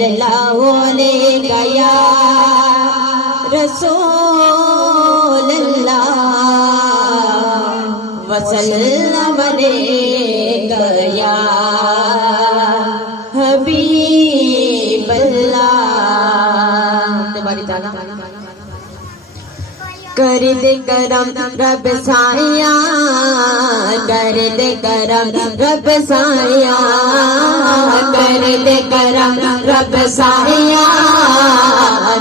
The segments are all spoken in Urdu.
خیر لاؤنے گیا رسول اللہ وسلم نے گیا حبیب اللہ تبارک تعالیٰ کر دے کرم رب سایاں کر دے کرم رب سایاں کر دے کرم رب سایاں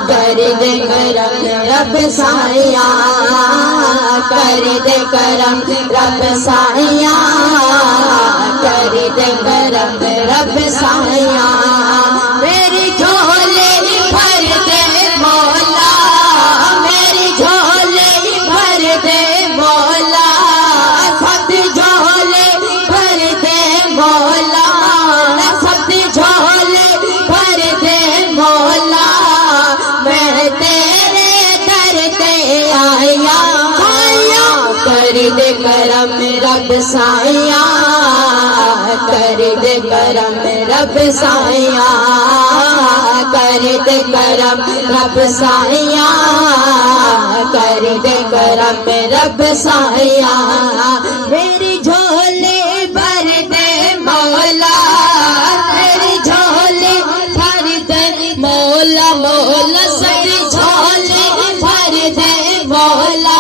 کر دے کرم رب سایاں کر دے کرم رب سایاں کر دے کرم رب سایاں میری جھولے بھر دے مولا میری جھولے بھر دے مولا سب جھولے بھر دے مولا سب جھولے بھر دے مولا میں تیرے در پہ آیا کر دے کرم رب سایاں کر دے کرم رب سایاں کر دے کرم رب سایاں کر دے کرم رب سایاں میری جھولے بھر دے مولا میری جھولے بھر دے مولا مولا سب جھولے بھر دے مولا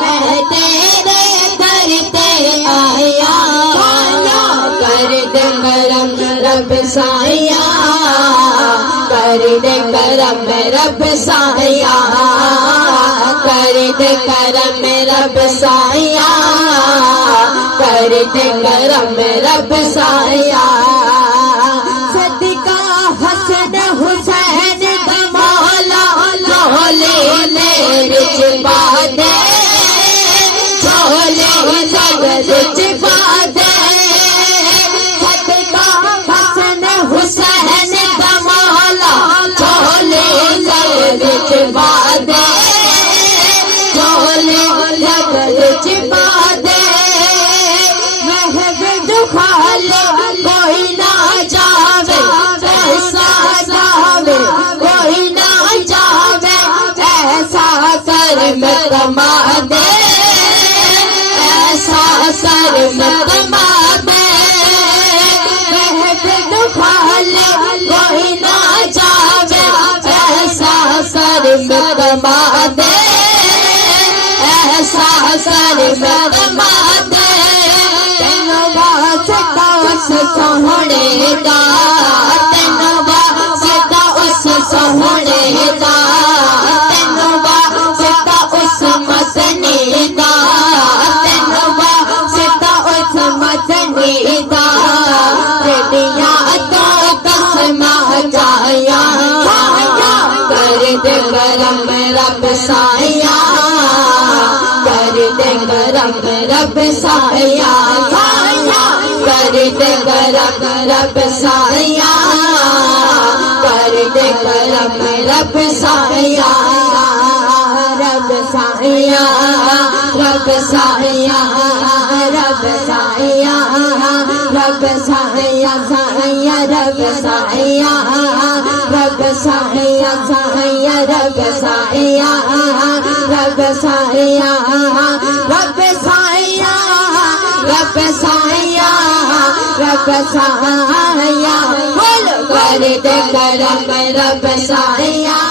میں تیرے در پہ آیا کر دے کرم رب سایاں کر دے کرم رب سایاں کر دے کرم رب سایاں کر دے کرم رب سایاں صدقہ حسن حسین کا مولا جھولے میرے چھپا دے جھولے میرے چھپا دے صدقہ حسن حسین کا مولا جھولے میرے چھپا دے جھولے میرے چھپا دے محب دکھالے کوئی نہ جاوے ایسا جاوے کوئی نہ جاوے ایسا سر میں کما دے ایسا سر میں کما دے محب دکھالے کوئی نہ جاوے ایسا سر میں کما دے ایسا سر میں کما دے تینوں واسطہ اس سوہنے دا تینوں واسطہ اس سوہنے دا تینوں واسطہ اس مدنی دا تینوں واسطہ اس مدنی دا تیریاں تو قسماں جایا کر دے کرم رب سایاں کر دے کرم رب سایاں کر دے کرم رب سایاں کر دے کرم رب سایاں رب سایاں رب سایاں رب سایاں رب سایاں سایاں رب سایاں رب سایاں سایاں رب سایاں رب سایاں رب سایاں رب سایاں رب سایاں بول کر دے کرم رب سایاں